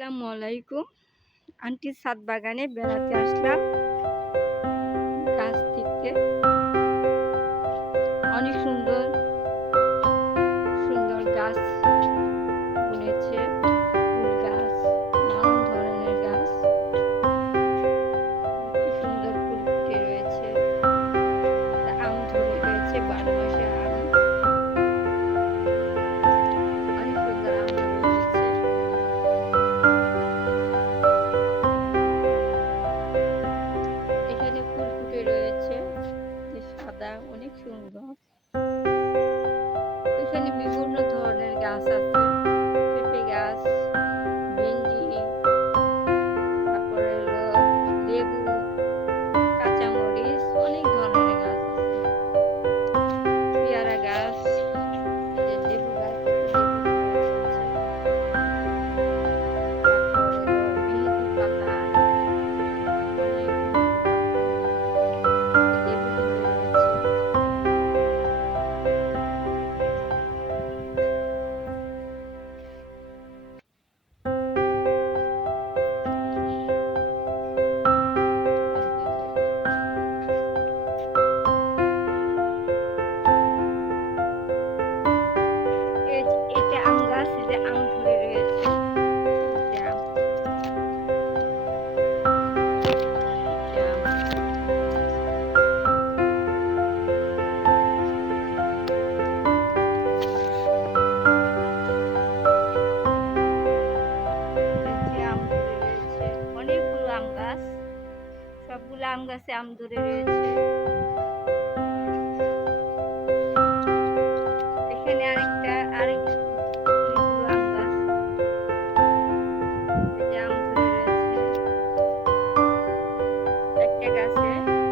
আসসালামু আলাইকুম। আন্টির ছাদ বাগানে বেড়াতে আসলাম গাছ দেখতে। অনেক সুন্দর সুন্দর গাছ বুনেছে, ফুল গাছ, নানান ধরনের গাছ। কি সুন্দর ফুল ফুটে রয়েছে, আম ধরে রয়েছে, 12 মাসে আম। অনেক সুন্দর আম ধরে রয়েছে। এখানে ফুল ফুটে রয়েছে যে সাদা, অনেক সুন্দর। এখানে বিভিন্ন ধরনের গাছ আছে, পেঁপে গাছ, ভেন্ডি, তারপরে হলো লেবু, কাঁচামরিচ, অনেক ধরনের গাছ আছে। পেয়ারা গাছ, এই যে লেবু গাছ, লেবু ধরে রয়েছে। তারপরে হলো মেহেদি পাতা, অনেক মেহেদি পাতা, লেবু ধরে রয়েছে। এটা আম গাছ, এই যে আম ধরে রয়েছে, এই যে আম, এই যে আম। এই যে আম ধরে রয়েছে, অনেকগুলো আম গাছ, সবগুলো আম গাছে আম ধরে রয়েছে। এখানে আরেক অনেকগুলো আম গাছ, এই যে আম ধরে রয়েছে একটা গাছে,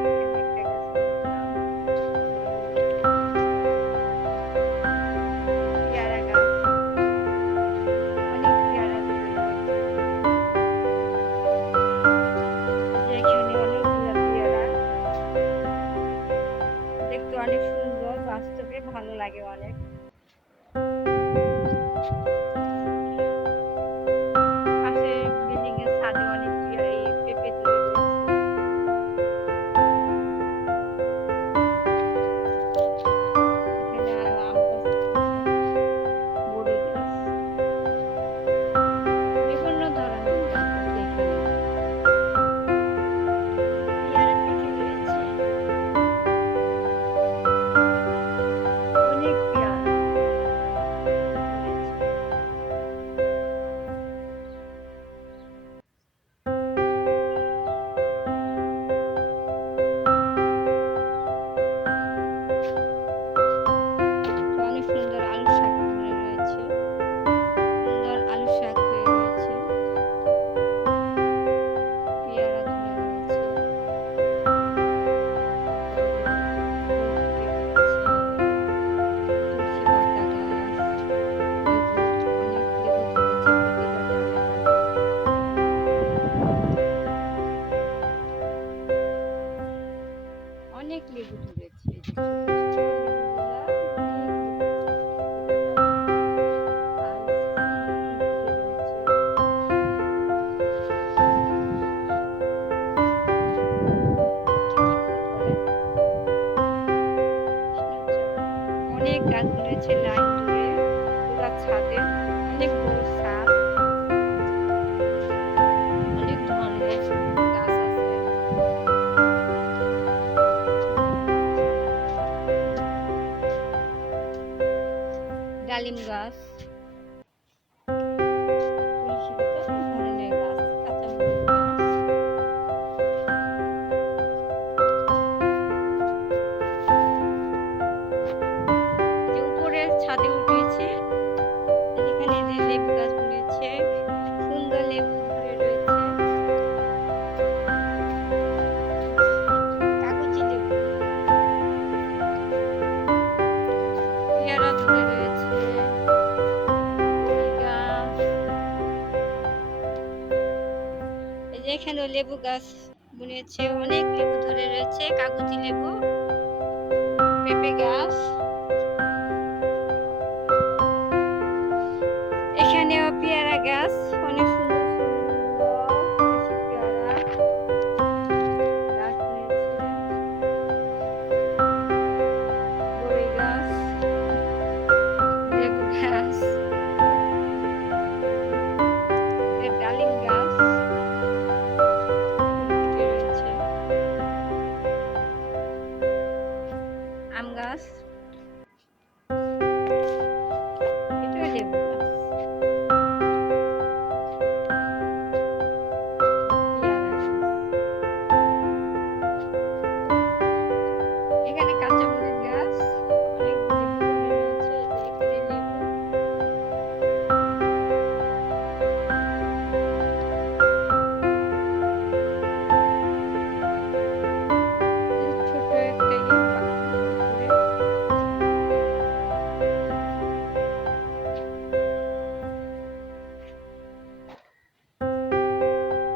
এখানে একটা গাছে অনেক আম। পেয়ারা গাছ, অনেক পেয়ারা ধরে রয়েছে, এই যে এখানে অনেকগুলো পেয়ারা। দেখতে অনেক সুন্দর, বাস্তবে ভালো লাগে অনেক। পাশে বিল্ডিং এর ছাদে অনেক পেঁপে ধরে রয়েছে। এখানে আরো আম গাছ আছে, বড়ি গাছ, বিভিন্ন ধরনের গাছ আছে এখানে। পেয়ারা পেকে রয়েছে, অনেক পেয়ারা ধরেছে। অনেক সুন্দর আলু শাক ধরে রয়েছে, সুন্দর আলু শাক হয়ে রয়েছে। পেয়ারা ধরে রয়েছে, তারপরে হলো ফুল ফুটে রয়েছে, তুলসী পাতা গাছ, লেবু, অনেক লেবু ধরেছে প্রতিটা ডালে ডালে। অনেক লেবু ধরেছে, এই যে ছোট ছোট লেবুগুলা, অনেক লেবু ধরেছে প্রতিটা ডালে। আর সুন্দর ফুল ফুটে রয়েছে। এটা কি ফুল বলে? কৃষ্ণচূড়া। অনেক গাছ ধরেছে লাইন ধরে, পুরা ছাদে, অনেক বড় ছাদ, অনেক ধরনের গাছ আছে। ডালিম গাছ, তুলসী পাতা, অনেক ধরনের গাছ, কাঁচামরিচ গাছ। এই যে উপরের ছাদে উঠেছে, যেখানে যে লেবু গাছ বুনেছে, সুন্দর লেবু ধরে রয়েছে, কাগজি লেবু, পেয়ারা ধরে রয়েছে, বড়ি গাছ। এই যে এখানে লেবু গাছ বুনেছে, অনেক লেবু ধরে রয়েছে, কাগজি লেবু, পেঁপে গাছ। এখানেও পেয়ারা গাছ, অনেক সুন্দর সুন্দর ডালিম